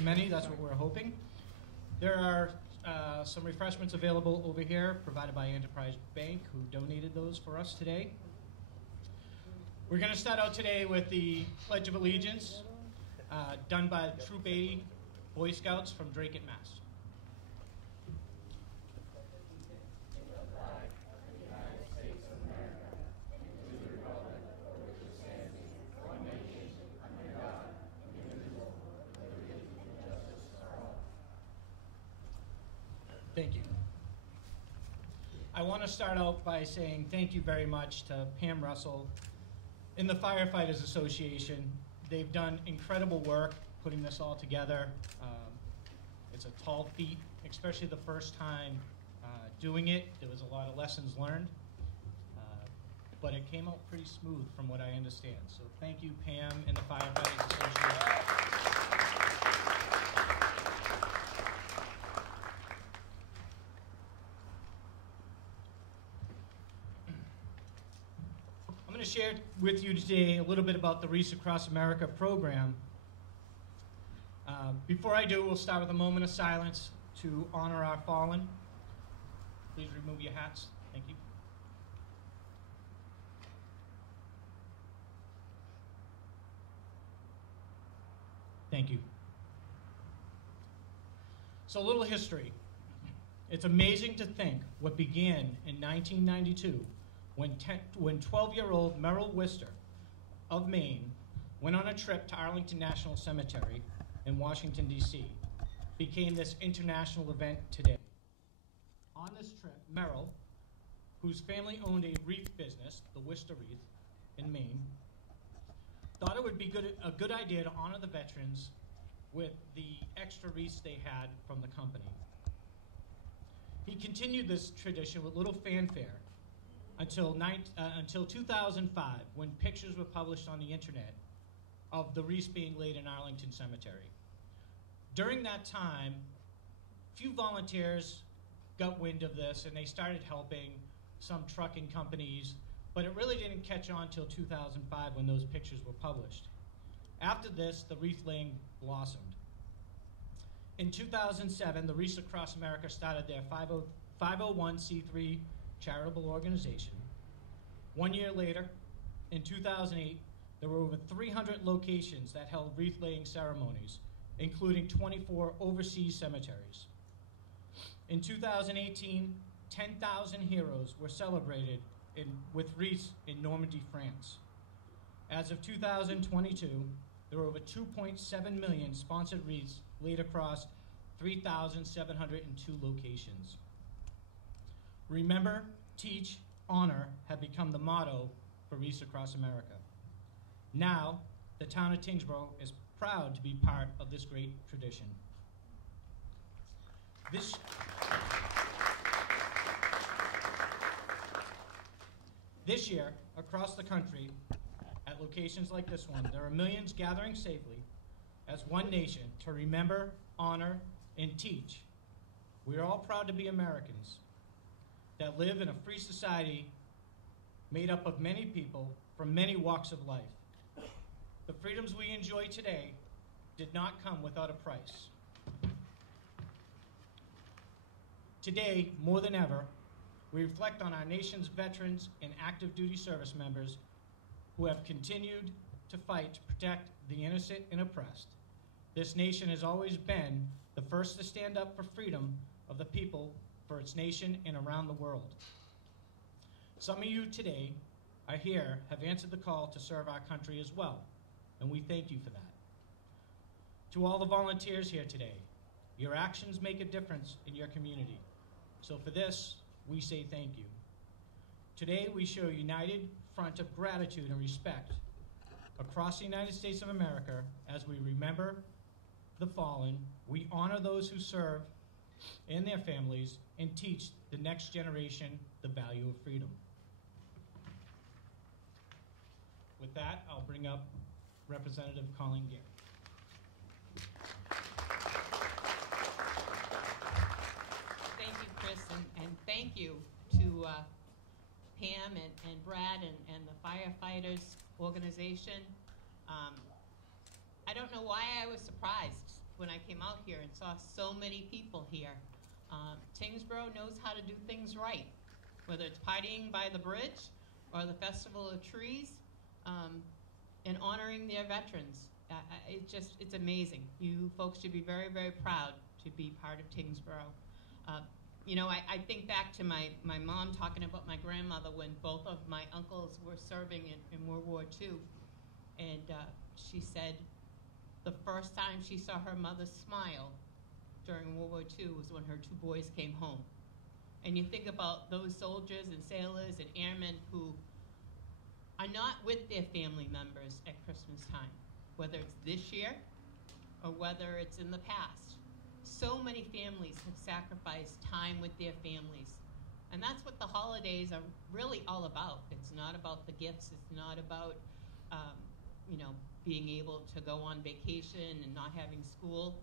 as many. That's what we're hoping. There are some refreshments available over here, provided by Enterprise Bank, who donated those for us today. We're going to start out today with the Pledge of Allegiance, done by Troop 80 Boy Scouts from Dracut, Mass. Thank you. I want to start out by saying thank you very much to Pam Russell in the Firefighters Association. They've done incredible work putting this all together. It's a tall feat, especially the first time doing it. There was a lot of lessons learned, but it came out pretty smooth from what I understand. So thank you, Pam and the Firefighters Association. I'm going to share with you today a little bit about the Wreath Across America program. Before I do, we'll start with a moment of silence to honor our fallen. Please remove your hats. Thank you. Thank you. So a little history. It's amazing to think what began in 1992 when 12-year-old Merrill Wister of Maine went on a trip to Arlington National Cemetery in Washington, D.C., became this international event today. On this trip, Merrill, whose family owned a wreath business, the Wister Wreath, in Maine, thought it would be a good idea to honor the veterans with the extra wreaths they had from the company. He continued this tradition with little fanfare until 2005, when pictures were published on the internet of the wreaths being laid in Arlington Cemetery. During that time, few volunteers got wind of this and they started helping some trucking companies, but it really didn't catch on until 2005 when those pictures were published. After this, the wreath laying blossomed. In 2007, the Wreath Across America started their 501c3 charitable organization. 1 year later, in 2008, there were over 300 locations that held wreath-laying ceremonies, including 24 overseas cemeteries. In 2018, 10,000 heroes were celebrated with wreaths in Normandy, France. As of 2022, there were over 2.7 million sponsored wreaths laid across 3,702 locations. Remember, teach, honor have become the motto for Wreath Across America. Now, the town of Tyngsborough is proud to be part of this great tradition. This year, across the country, at locations like this one, there are millions gathering safely as one nation to remember, honor, and teach. We are all proud to be Americans that live in a free society made up of many people from many walks of life. The freedoms we enjoy today did not come without a price. Today, more than ever, we reflect on our nation's veterans and active duty service members who have continued to fight to protect the innocent and oppressed. This nation has always been the first to stand up for freedom of the people, for its nation, and around the world. Some of you today are here, have answered the call to serve our country as well, and we thank you for that. To all the volunteers here today, your actions make a difference in your community. So for this, we say thank you. Today, we show a united front of gratitude and respect across the United States of America as we remember the fallen, we honor those who serve and their families, and teach the next generation the value of freedom. With that, I'll bring up Representative Colleen Gary. Thank you, Chris, and thank you to Pam and Brad and the firefighters organization. I don't know why I was surprised when I came out here and saw so many people here. Tyngsborough knows how to do things right, whether it's partying by the bridge or the Festival of Trees, and honoring their veterans. It's amazing. You folks should be very, very proud to be part of Tyngsborough. You know, I think back to my mom talking about my grandmother when both of my uncles were serving in World War II. And she said the first time she saw her mother smile during World War II was when her two boys came home. And you think about those soldiers and sailors and airmen who are not with their family members at Christmas time, whether it's this year or whether it's in the past. So many families have sacrificed time with their families. And that's what the holidays are really all about. It's not about the gifts. It's not about, you know, being able to go on vacation and not having school.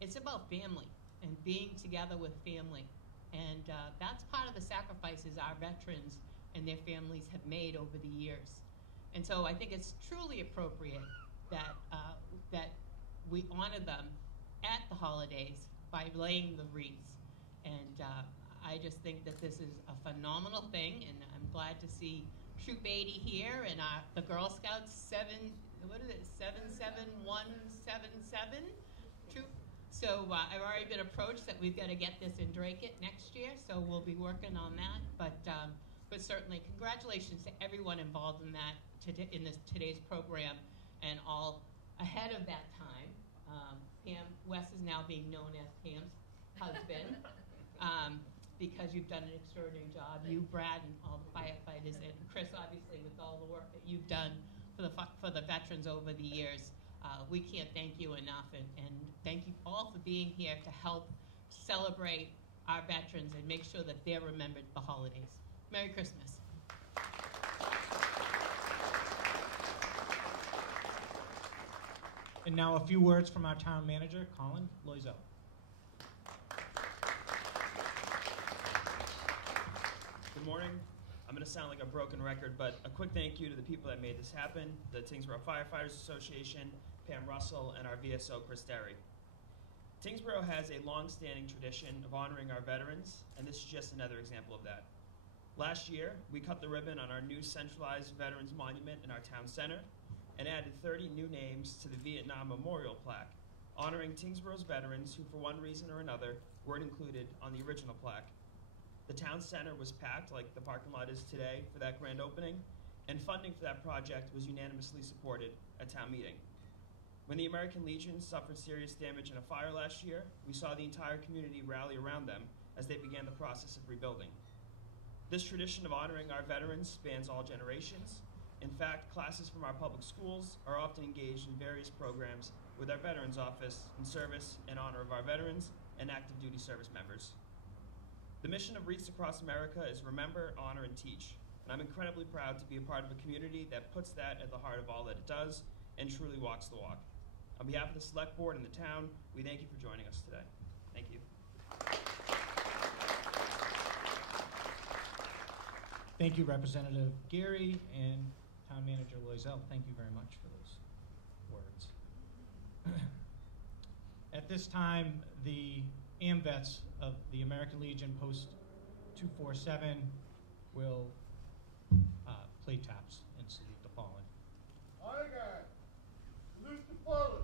It's about family and being together with family. And that's part of the sacrifices our veterans and their families have made over the years. And so I think it's truly appropriate that, that we honor them at the holidays by laying the wreaths. And I just think that this is a phenomenal thing, and I'm glad to see Troop 80 here and the Girl Scouts 77177 troop. So I've already been approached that we've got to get this in Drake next year, so we'll be working on that. But certainly, congratulations to everyone involved in that in today's program, and all ahead of that time. Pam West is now being known as Pam's husband because you've done an extraordinary job. You, Brad, and all the firefighters, and Chris, obviously, with all the work that you've done for the veterans over the years. We can't thank you enough, and thank you all for being here to help celebrate our veterans and make sure that they're remembered the holidays. Merry Christmas. And now a few words from our town manager, Colin Loisel. Good morning. I'm going to sound like a broken record, but a quick thank you to the people that made this happen, the Tyngsborough Firefighters Association, Pam Russell, and our VSO, Chris Derry. Tyngsborough has a long-standing tradition of honoring our veterans, and this is just another example of that. Last year, we cut the ribbon on our new centralized Veterans Monument in our town center and added 30 new names to the Vietnam Memorial plaque, honoring Tyngsborough's veterans who, for one reason or another, weren't included on the original plaque. The town center was packed, like the parking lot is today, for that grand opening, and funding for that project was unanimously supported at town meeting. When the American Legion suffered serious damage in a fire last year, we saw the entire community rally around them as they began the process of rebuilding. This tradition of honoring our veterans spans all generations. In fact, classes from our public schools are often engaged in various programs with our Veterans Office in service and honor of our veterans and active duty service members. The mission of Wreath Across America is remember, honor, and teach. And I'm incredibly proud to be a part of a community that puts that at the heart of all that it does and truly walks the walk. On behalf of the Select Board and the town, we thank you for joining us today. Thank you. Thank you, Representative Geary and Town Manager Loisel. Thank you very much for those words. At this time, the AMVETS of the American Legion Post 247 will play taps and salute the fallen. All right, guys. Salute the fallen.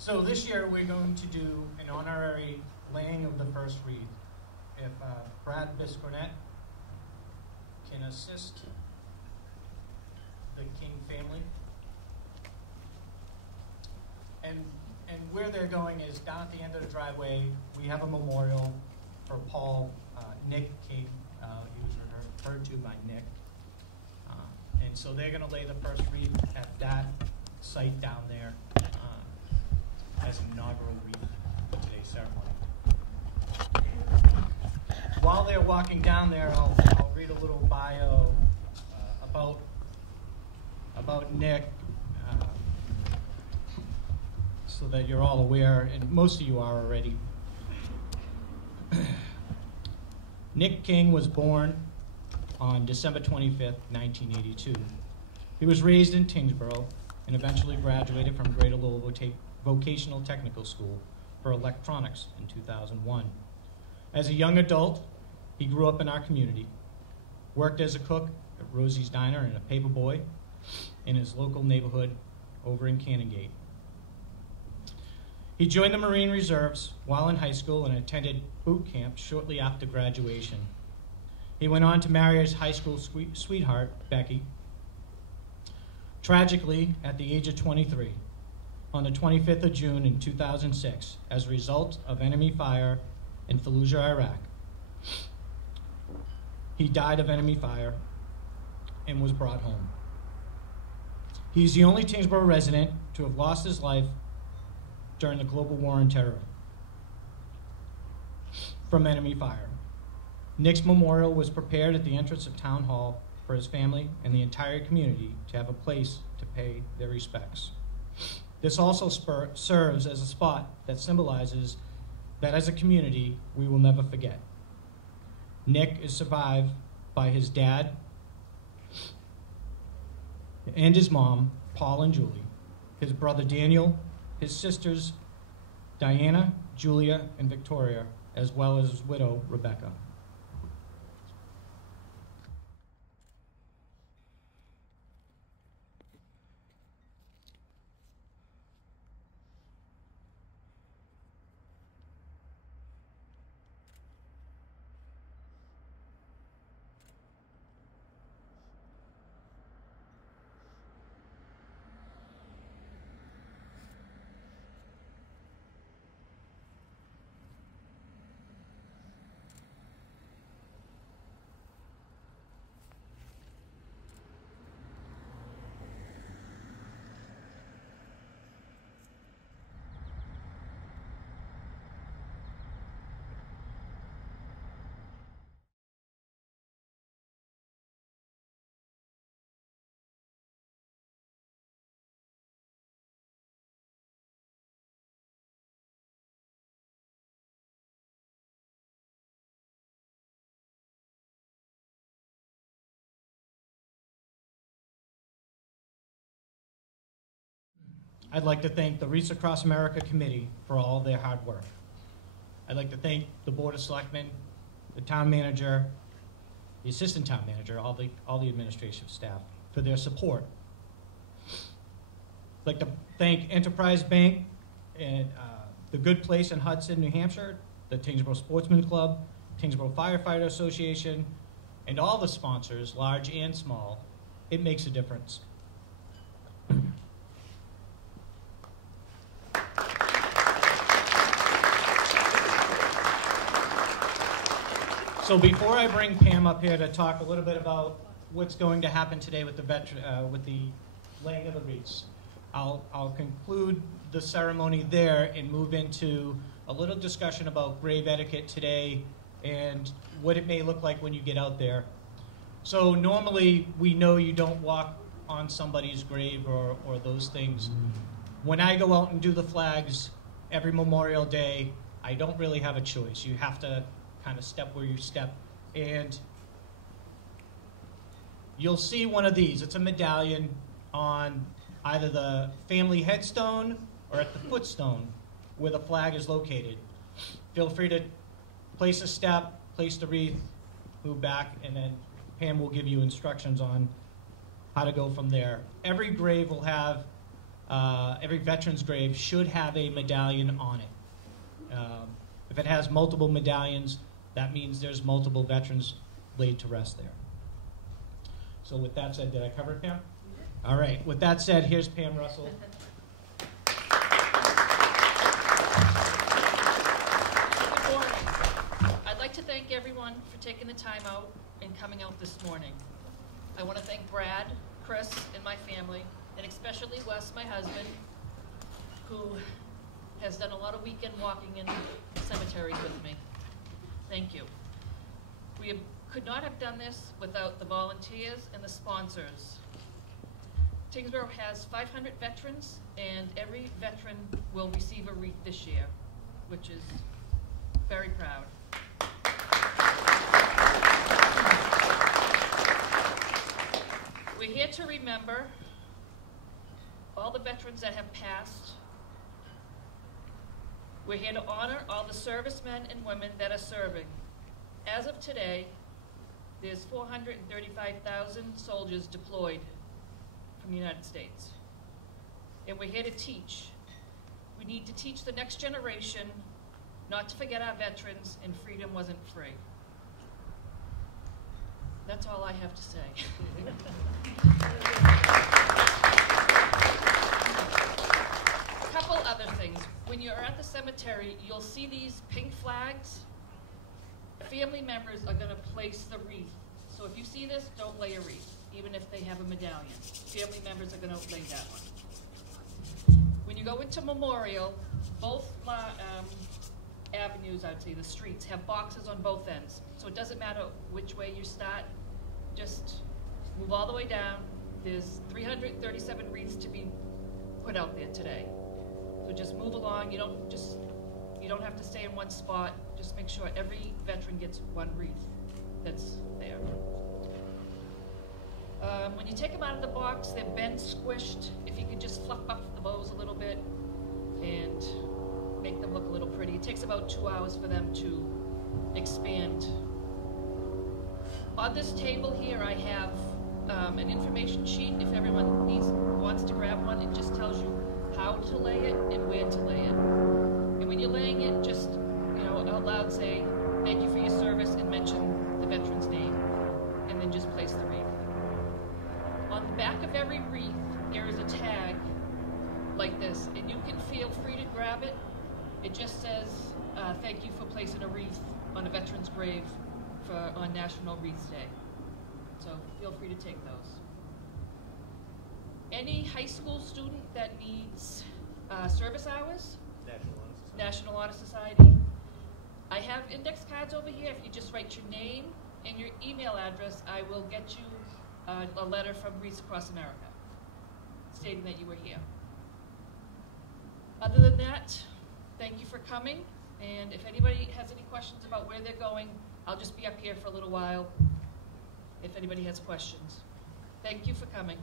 So this year we're going to do an honorary laying of the first wreath. If Brad Biscornet can assist the King family. And where they're going is down at the end of the driveway. We have a memorial for Paul Nick King. He was referred to by Nick. And so they're going to lay the first wreath at that site down there as an inaugural wreath for today's ceremony. While they're walking down there, I'll read a little bio about Nick, so that you're all aware, and most of you are already. Nick King was born on December 25th, 1982. He was raised in Tyngsborough and eventually graduated from Greater Louisville Vocational Technical School for Electronics in 2001. As a young adult, he grew up in our community, worked as a cook at Rosie's Diner and a paperboy in his local neighborhood over in Canongate. He joined the Marine Reserves while in high school and attended boot camp shortly after graduation. He went on to marry his high school sweetheart, Becky. Tragically, at the age of 23, on the 25th of June in 2006, as a result of enemy fire in Fallujah, Iraq, he died of enemy fire and was brought home. He's the only Tyngsborough resident to have lost his life during the global war on terror from enemy fire. Nick's memorial was prepared at the entrance of Town Hall for his family and the entire community to have a place to pay their respects. This also serves as a spot that symbolizes that as a community, we will never forget. Nick is survived by his dad and his mom, Paul and Julie, his brother Daniel, his sisters Diana, Julia, and Victoria, as well as his widow, Rebecca. I'd like to thank the Wreath Across America Committee for all their hard work. I'd like to thank the Board of Selectmen, the town manager, the assistant town manager, all the administrative staff for their support. I'd like to thank Enterprise Bank and the Good Place in Hudson, New Hampshire, the Tyngsborough Sportsman Club, Tyngsborough Firefighter Association, and all the sponsors, large and small. It makes a difference. So before I bring Pam up here to talk a little bit about what's going to happen today with the laying of the wreaths, I'll conclude the ceremony there and move into a little discussion about grave etiquette today and what it may look like when you get out there. So normally we know you don't walk on somebody's grave or those things. When I go out and do the flags every Memorial Day, I don't really have a choice. You have to kind of step where you step. And you'll see one of these. It's a medallion on either the family headstone or at the footstone where the flag is located. Feel free to place a step, place the wreath, move back, and then Pam will give you instructions on how to go from there. Every grave will have every veteran's grave should have a medallion on it. If it has multiple medallions, that means there's multiple veterans laid to rest there. So with that said, did I cover it, Pam? All right. With that said, here's Pam Russell. Good morning. I'd like to thank everyone for taking the time out and coming out this morning. I want to thank Brad, Chris, and my family, and especially Wes, my husband, who has done a lot of weekend walking in cemeteries with me. Thank you. We could not have done this without the volunteers and the sponsors. Tyngsborough has 500 veterans, and every veteran will receive a wreath this year, which is very proud. We're here to remember all the veterans that have passed. We're here to honor all the servicemen and women that are serving. As of today, there's 435,000 soldiers deployed from the United States. And we're here to teach. We need to teach the next generation not to forget our veterans, and freedom wasn't free. That's all I have to say. A couple other things. When you're at the cemetery, you'll see these pink flags. Family members are going to place the wreath. So if you see this, don't lay a wreath, even if they have a medallion. Family members are going to lay that one. When you go into memorial, both avenues, I'd say the streets, have boxes on both ends. So it doesn't matter which way you start, just move all the way down. There's 337 wreaths to be put out there today. So just move along. You don't have to stay in one spot. Just make sure every veteran gets one wreath that's there. When you take them out of the box, they've been squished. If you could just fluff up the bows a little bit and make them look a little pretty. It takes about 2 hours for them to expand. On this table here, I have an information sheet. If everyone wants to grab one, it just tells you how to lay it and where to lay it. And when you're laying it, just out loud say, "Thank you for your service," and mention the veteran's name, and then just place the wreath. On the back of every wreath, there is a tag like this, and you can feel free to grab it. It just says, "Thank you for placing a wreath on a veteran's grave on National Wreath Day." So feel free to take those. Any high school student that needs service hours, National Honor Society. I have index cards over here. If you just write your name and your email address, I will get you a letter from Wreath Across America stating that you were here. Other than that, thank you for coming. And if anybody has any questions about where they're going, I'll just be up here for a little while if anybody has questions. Thank you for coming.